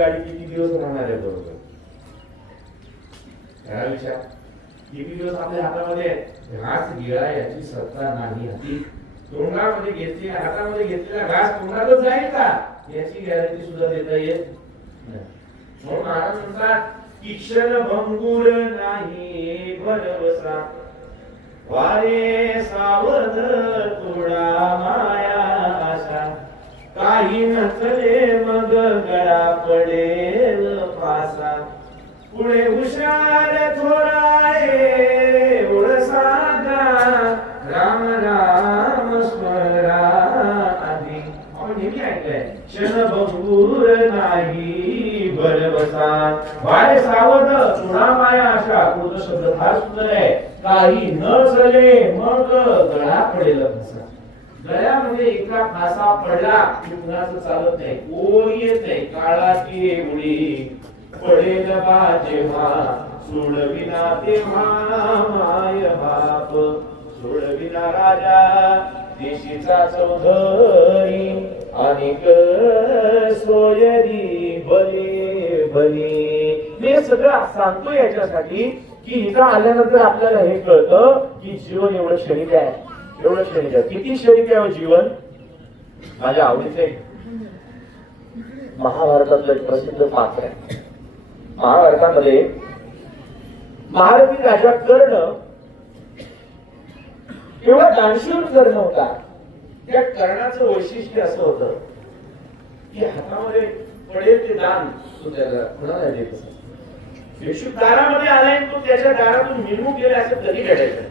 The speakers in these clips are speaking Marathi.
गाडी किती दिवस राहणार आहे बरोबर? विचार? किती दिवस आपल्या हातामध्ये घास गिळा याची सत्ता नाही हाती तोंडामध्ये घेतलेल्या हातामध्ये घेतलेला घास तोंडातच जाईल का? याची गॅरंटी सुद्धा देता येत म्हणून महाराज म्हणतात की क्षण भंगूर नाही भरवसा. वारे सावध थोडा माया. काही नसले मग गळा पडेल फासा पुढे हुशार थोराये ओळसागा राम राम स्मरा आधी. आपण नेहमी ऐकलंय? क्षण बघूर नाही भरवसा. वारे सावध चुना माया अशा कृत शब्द फार सुंदर आहे. काही न चले मग गळा पडेल फसा गळ्यामध्ये एका फासा पडला की कुणाचं चालत नाही. कोण येत नाही? काळाची उडी पडेल बा जेव्हा? सोडविना तेव्हा माय बाप. सोडविना राजा देशीचा चौधरी. आणि सोयरी बली बली मी सगळं सांगतो याच्यासाठी की इथं आल्यानंतर आपल्याला हे कळतं की जीवन एवढं शरीर आहे. एवढंच क्षणिक म्हणजे किती शरीफ आहे हो जीवन? माझ्या आवडीचे. महाभारतातलं एक प्रसिद्ध पात्र आहे. महाभारतामध्ये महारथी राजा कर्ण केवळ दानशूर कर्ण होता. त्या कर्णाचं वैशिष्ट्य असं होतं की हातामध्ये पडेल ते दान. तो त्याला कुणाला देत दारामध्ये आलाय तो त्याच्या दारातून मिरवून गेला असं कधी घडायचं?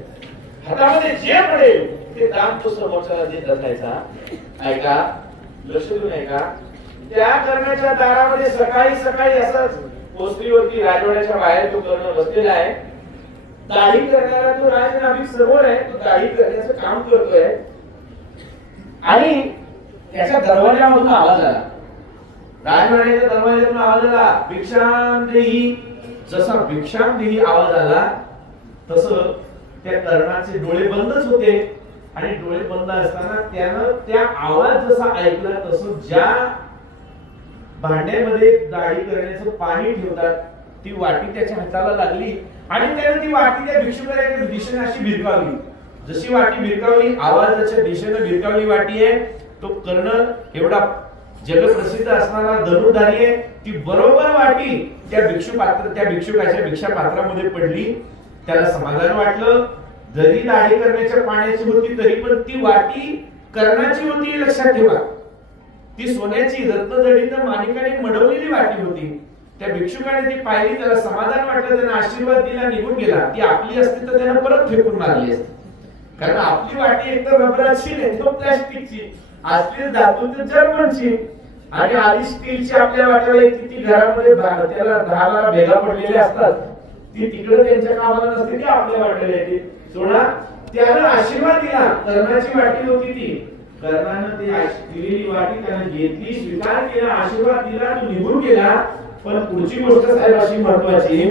हातामध्ये जे पडेल ते दान तो समोरच्याला देत असायचा ऐका लक्ष देऊन ऐका. त्या कर्णाच्या दारामध्ये सकाळी सकाळी असाच पोस्टरीवरती राजवाड्याच्या बाहेर तो कर्ण बसलेला आहे. दाढी करणारा तो राजनाभिक समोर आहे. तो दाढी करण्याचं काम करतोय. आणि त्याच्या दरवाजामधून आवाज आला. राजवाड्याच्या दरवाजातून आवाज आला. भिक्षाम देही जसा भिक्षाम देही आवाज आला तस त्या कर्णाचे डोळे बंदच होते. आणि डोळे बंद असताना त्यानं त्या आवाज जसा ऐकला तसं ज्या भांड्यामध्ये दाढी करण्याचं पाणी ठेवतात ती वाटी त्याच्या हाताला लागली आणि त्याने ती वाटी त्या भिक्षुकाच्या दिशेने अशी भिरकावली. जशी वाटी भिरकावली आवाजाच्या दिशेने भिरकावली वाटी आहे तो कर्ण एवढा जगप्रसिद्ध असणारा धनुधारी आहे ती बरोबर वाटी त्या भिक्षू पात्र त्या भिक्षुकाच्या भिक्षा पात्रामध्ये पडली. त्याला समाधान वाटलं. जरी दाढी करण्याच्या पाण्याची होती तरी पण ती वाटी कर्णाची होती लक्षात ठेवा. ती सोन्याची रत्नजडीनं माणिकाने मडवलेली वाटी होती. त्या भिक्षुकाने ती पाहिली त्याला समाधान वाटलं त्यांना आशीर्वाद दिला निघून गेला. ती आपली असती तर त्यानं परत फेकून मारली असती. कारण आपली वाटी एकतर रबराची नाही तो प्लॅस्टिकची. असली धातूची जर्मनची. आणि आधी स्टीलची आपल्या वाट्याला येते ती घरामध्ये त्याला दहाला भेगा पडलेल्या असतात. ती तिकडे त्यांच्या कामाला नसते ती आपल्या वाट्याला येते. सोडा. त्यानं आशीर्वाद दिला. कर्णाची वाटी होती ती. कर्णानं ती दिलेली वाटी त्यानं घेतली स्वीकार केला आशीर्वाद दिला तो निघून गेला. पण पुढची गोष्ट साहेब अशी महत्वाची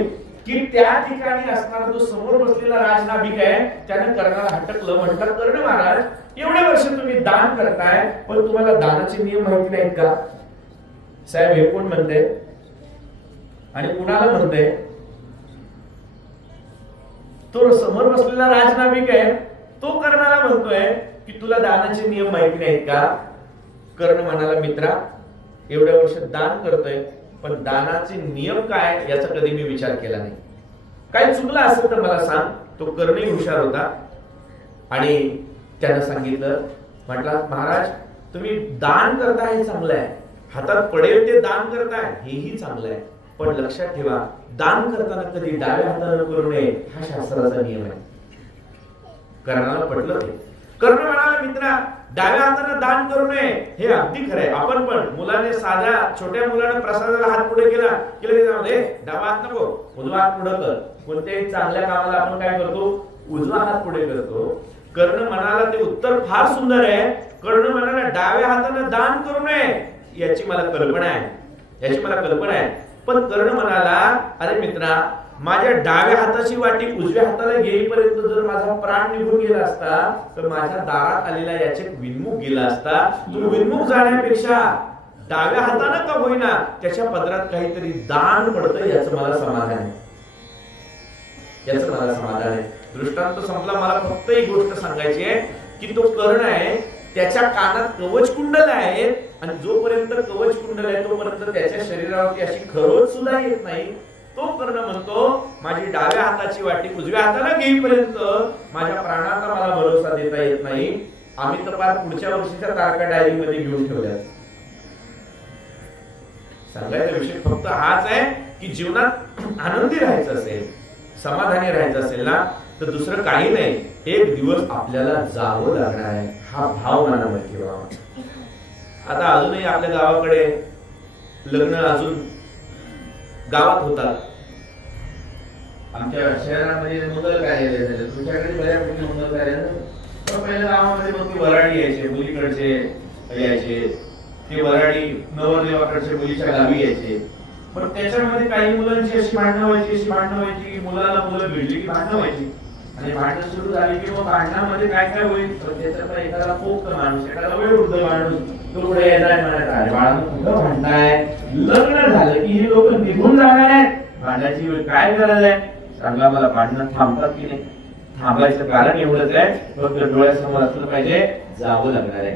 की त्या ठिकाणी असणारा जो समोर बसलेला राजनाभिक आहे त्यानं कर्णाला हटकलं. म्हटलं कर्ण महाराज एवढे वर्ष तुम्ही दान करताय पण तुम्हाला दानाचे नियम माहिती नाहीत का? साहेब हे कोण म्हणते आणि कुणाला म्हणते तो समोर बसलेला राजनामिक आहे तो कर्णाला म्हणतोय की तुला दानाचे नियम माहिती नाहीत का? कर्ण म्हणाला मित्रा एवढ्या वर्ष दान करतोय पण दानाचे नियम काय? याचा कधी मी विचार केला नाही. काही चुकलं असेल तर मला सांग. तो कर्णही हुशार होता आणि त्यानं सांगितलं म्हटला महाराज तुम्ही दान करता हे चांगलं आहे. हातात पडेल ते दान करताय हेही चांगलं आहे. पण लक्षात ठेवा दान करताना कधी डाव्या हाताने करू नये हा शास्त्राचा नियम आहे. कर्णाला पटलं ते. कर्ण म्हणाला मित्रा डाव्या हाताने दान करू नये हे अगदी खरंय आपण पण मुलाने साध्या छोट्या मुलाने प्रसादाला हात पुढे केला की लगेच डावा हात नको उजवा हात पुढे कर. कोणत्याही चांगल्या कामाला आपण काय करतो? उजवा हात पुढे करतो. कर्ण म्हणाला ते उत्तर फार सुंदर आहे. कर्ण म्हणाला डाव्या हाताने दान करू नये. याची मला कल्पना आहे. याची मला कल्पना आहे. पण कर्ण म्हणाला अरे मित्रा माझ्या डाव्या हाताची वाटी उजव्या हाताला घेईपर्यंत जर माझा प्राण निघून गेला असता तर माझ्या दारात आलेला याचे विनमुख गेला असता. तू विनमुख जाण्यापेक्षा डाव्या हातानं का होईना त्याच्या पदरात काहीतरी दान पडतं याचं मला समाधान आहे. याचं मला समाधान आहे. दृष्टांत संपला. मला फक्त एक गोष्ट सांगायची आहे की तो कर्ण आहे त्याच्या कानात कवच कुंडल आहे आणि जोपर्यंत कवच कुंडल आहे तोपर्यंत त्याच्या शरीरावरती अशी खरोच सुद्धा येत नाही. तो कर्ण म्हणतो माझी डाव्या हाताची वाटी उजव्या हाताला घेईपर्यंत माझ्या प्राणाचा मला भरोसा देता येत नाही. आम्ही तर पुढच्या वर्षीच्या तारखा डायरी मध्ये घेऊन ठेवल्या. सांगायचा विषय फक्त हाच आहे की जीवनात आनंदी राहायचं असेल समाधानी राहायचं असेल ना? तर दुसरं काही नाही. एक दिवस आपल्याला जावं लागणार आहे. हा भाव मनामध्ये ठेवावा आता अजूनही आपल्या गावाकडे लग्न अजून गावात होतात. आमच्या शहरामध्ये मंगल कार्यालय झाले. तुमच्याकडे बऱ्यापैकी मंगल कार्यालय पण पहिल्या गावामध्ये मग ती वराडी यायचे मुलीकडचे यायचे. ते वराडी नवरदेवाकडचे मुलीच्या गावी यायचे. पण त्याच्यामध्ये काही मुलांची अशी भांडणं व्हायची अशी भांडणं व्हायची की मुलाला मुलं भिडली की भांडणं व्हायची. आणि भांडण सुरू झाली की मग भांडणामध्ये काय काय होईल? तर त्याच्यातला एखादा पोक्त माणूस एखादा वयोवृद्ध माणूस तो पुढे येणार म्हणत अरे बाळा कुठं भांडताय? लग्न झालं की हे लोक निघून जाणार आहेत. भांडायची वेळ काय गरज आहे? सांगा मला भांडणं थांबतात की नाही? थांबायचं कारण एवढंच आहे. फक्त डोळ्यासमोर असलं पाहिजे जावं लागणार आहे.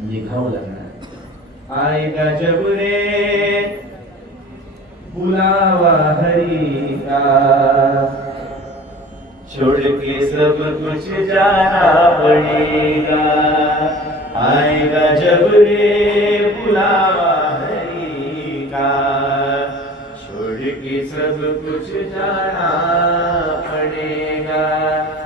निघावं लागणार आहे. आई गजब रे बुलावा हरी का छोड़ के सब कुछ जाना पड़ेगा आएगा जब रे बुलावा हरी का छोड़ के सब कुछ जाना पड़ेगा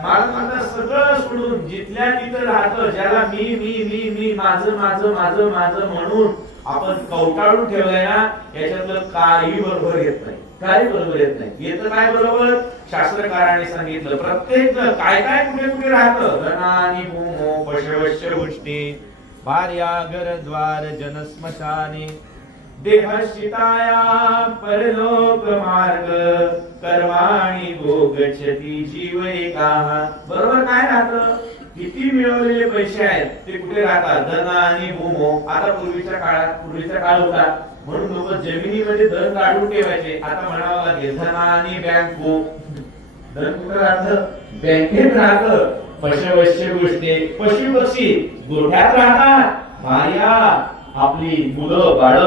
मला सगळं सोडून जिथल्या तिथं राहतं ज्याला मी मी मी मी माझं माझं माझं माझं म्हणून आपण कवटाळून ठेवलंय ना याच्यातलं काही बरोबर येत नाही. काही बरोबर येत नाही. येत काय बरोबर? शास्त्रकाराने सांगितलं. प्रत्येक काय काय कुठे कुठे राहतं? धनानी भूमो पशवश्य गोष्टी भार्या घरद्वार जनस्मशाने. देहशिताया परलोक मार्ग कर्माणी भोगच्छती जीव एका. बरोबर काय राहतं? किती मिळवलेले पैसे आहेत ते कुठे राहतात? धन आणि भूमो. आता पूर्वीच्या काळात पूर्वीचा काळ होता. म्हणून लोक जमिनीमध्ये धन काढून ठेवायचे. आता म्हणावं लागेल धन आणि बँको. धन अर्थ बँकेत राहत. पशवश्य गोष्टी पशु पक्षी गोठ्यात राहतात. भार्या आपली मुलं बाळ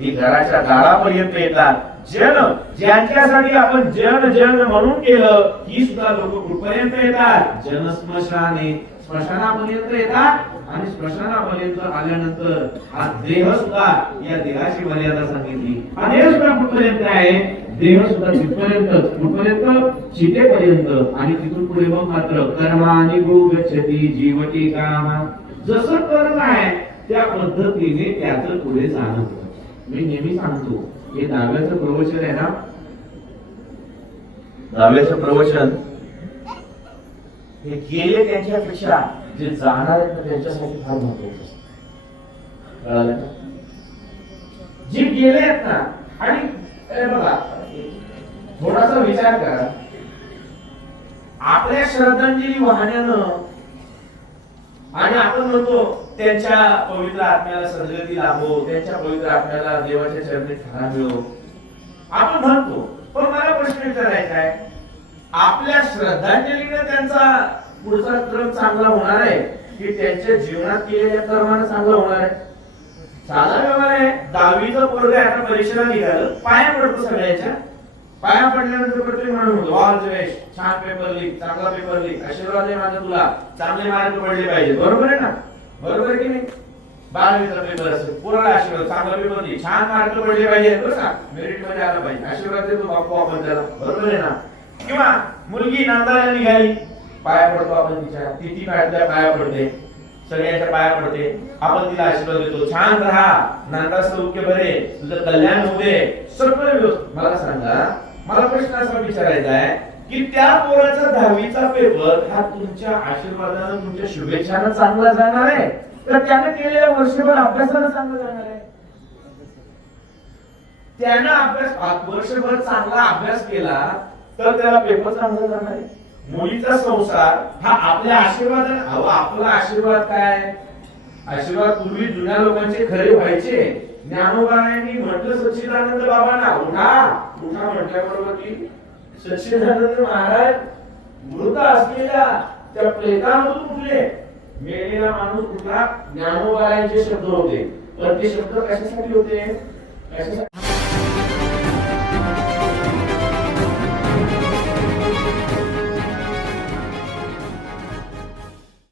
ही घराच्या दारापर्यंत येतात. जन ज्यांच्यासाठी आपण जन जन म्हणून केलं ही सुद्धा लोक कुठपर्यंत येतात? जनस्मशाने स्मशानापर्यंत येतात. आणि स्मशानापर्यंत आल्यानंतर हा देह सुद्धा या देहाची मर्यादा सांगितली. हा देह सुद्धा कुठपर्यंत आहे? देह सुद्धा तिथपर्यंत कुठपर्यंत? चितेपर्यंत. आणि तिथून पुढे मग मात्र कर्म आणि गच्छती जीवती कामा. जसं कर्म आहे त्या पद्धतीने त्याचं पुढे जाणं. मी नेहमी सांगतो हे दहाव्याचं प्रवचन आहे ना? दहाव्याचं प्रवचन? हे गेले त्यांच्यापेक्षा जे जाणार आहेत ना त्यांच्यासाठी फार महत्वाचं असत. जे गेले आहेत ना आणि बघा थोडासा विचार करा. आपल्या श्रद्धांजली वाहण्यानं आणि आपण म्हणतो त्यांच्या पवित्र आत्म्याला सदगती लाभो त्यांच्या पवित्र आत्म्याला देवाच्या चरणी ठाणा मिळो. आपण म्हणतो पण मला प्रश्न विचारायचा आहे आपल्या श्रद्धांजलीने त्यांचा पुढचा क्रम चांगला होणार आहे की त्यांच्या जीवनात केलेल्या कर्मानं चांगला होणार आहे. साधा व्यवहार आहे. दहावीचा पोरग आता परीक्षेला निघालं. पाया पडतो सगळ्याच्या. पाया पडल्यानंतर प्रत्येक म्हणून म्हणतो ऑल द बेस्ट छान पेपर लिख चांगला पेपर लिख आशीर्वाद आहे माझा तुला. चांगले मार्क पडले पाहिजे. बरोबर आहे ना? बरोबर आहे की नाही? बारावीचा पेपर असेल पुराला आशीर्वाद चांगला पेपर लिख छान मार्क पडले पाहिजे. बरं का? मेरिटमध्ये आला पाहिजे. आशीर्वाद देतो बापू आपण त्याला. बरोबर आहे ना? किंवा मुलगी नांदायला निघाली. पाया पडतो आपण तिच्या. ती ती पाया पडते? सगळ्यांच्या पाया पडते. आपण तिला आशीर्वाद देतो. छान राहा. नांदा सौख्य बरे. तुझं कल्याण होते सगळं व्यवस्थित. मला सांगा मला प्रश्न असा विचारायचा आहे की त्या पोराचा दहावीचा पेपर हा तुमच्या आशीर्वादानं तुमच्या शुभेच्छानं चांगला जाणार आहे? तर त्याने केलेल्या वर्षभर अभ्यासानं चांगलं जाणार आहे? त्यानं अभ्यास वर्षभर चांगला अभ्यास केला तर त्याला पेपर चांगला जाणार आहे. मुलीचा संसार हा आपल्या आशीर्वाद अहो आपला आशीर्वाद काय? आशीर्वाद पूर्वी जुन्या लोकांचे खरे व्हायचे. ज्ञानोबायांनी म्हटलं सच्चिदानंद बाबांना उठा. उठा म्हटल्याबरोबर की सच्चिदानंद महाराज मृत असलेल्या त्या प्रेतामधून उठले. मेलेला माणूस उठला ज्ञानोबायांचे शब्द होते. पण ते शब्द कशासाठी होते? कशासाठी?